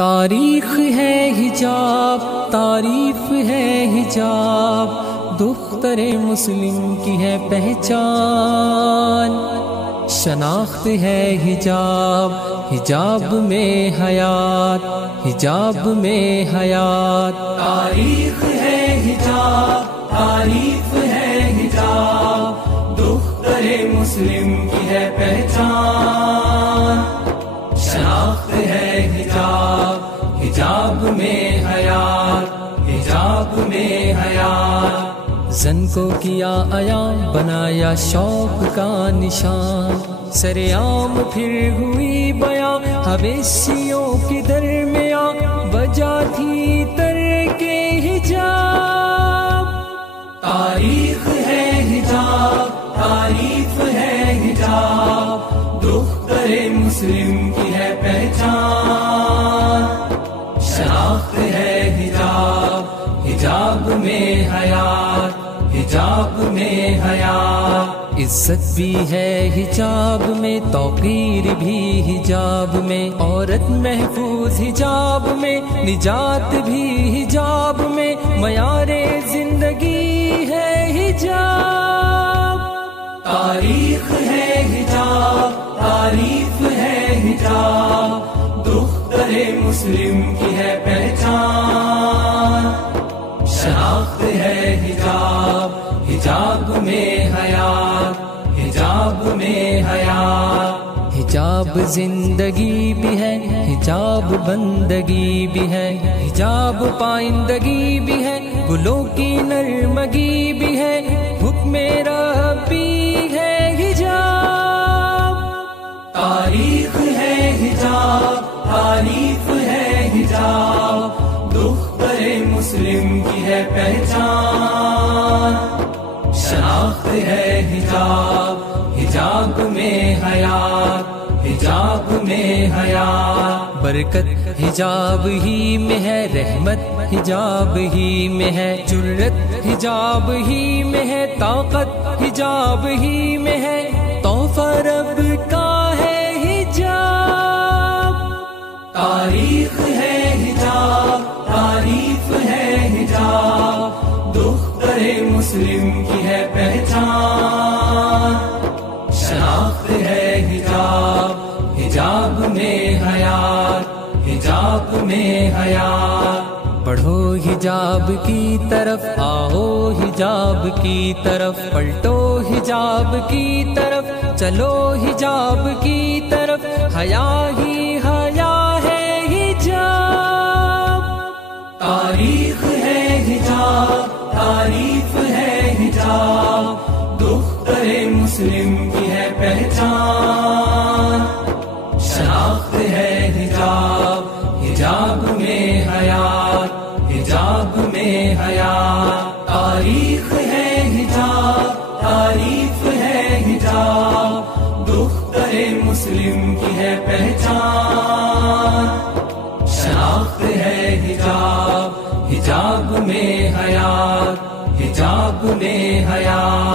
تاریخ ہے حجاب، تعریف ہے حجاب، دختر مسلم کی ہے پہچان، شناخت ہے حجاب، حجاب میں حیات، حجاب میں حیات۔ تاریخ ہے حجاب، تعریف ہے حجاب، دختر مسلم کی ہے پہچان، شناخت ہے حجاب، حجاب میں حیات، حجاب میں حیات۔ زن کو کیا عیاں، بنایا شوق کا نشان، سرعام پھر ہوئی بیاں، حویشیوں کے درمیاں وجہ تھی ترک حجاب۔ تاریخ ہے حجاب، تعریف ہے حجاب، دختر مسلم کی ہے پہچان، شناخت ہے حجاب، حجاب میں حیات، حجاب میں حیات۔ عزت بھی ہے حجاب میں، توقیر بھی حجاب میں، عورت محفوظ حجاب میں، نجات بھی حجاب میں، معیار زندگی ہے حجاب۔ تاریخ ہے حجاب، تعریف ہے حجاب، دختر مسلم کی ہے پہچان، شناخت ہے حجاب، حجاب میں حیات، حجاب میں حیات۔ حجاب زندگی بھی ہے، حجاب بندگی بھی ہے، حجاب پائندگی بھی ہے، گلوں کی نرمگی بھی ہے، حکم ربی ہے حجاب۔ تاریخ ہے حجاب، تعریف ہے حجاب، دختر مسلم کی ہے پہچان، شناخت ہے حجاب، حجاب میں حیات، حجاب میں حیات۔ برکت حجاب ہی میں ہے، رحمت حجاب ہی میں ہے، جرت حجاب ہی میں ہے، طاقت حجاب ہی میں ہے، تحفہ رب کا ہے حجاب۔ تاریخ ہے حجاب، تعریف ہے حجاب، دختر مسلم کی ہے پہچان، شناخت ہے حجاب، حجاب میں حیات، حجاب میں حیات۔ پڑھو حجاب کی طرف، آؤ حجاب کی طرف، پلٹو حجاب کی طرف، چلو حجاب کی طرف، حیا ہی حیا ہے حجاب۔ تاریخ ہے حجاب، تعریف ہے حجاب، دختر مسلم کی ہے پہچان، شناخت ہے حجاب، حجاب میں حیات، حجاب میں حیات۔ تاریخ ہے حجاب، تعریف ہے حجاب، دختر مسلم کی ہے پہچان، شناخت ہے حجاب، حجاب میں حیات، حجاب میں حیات۔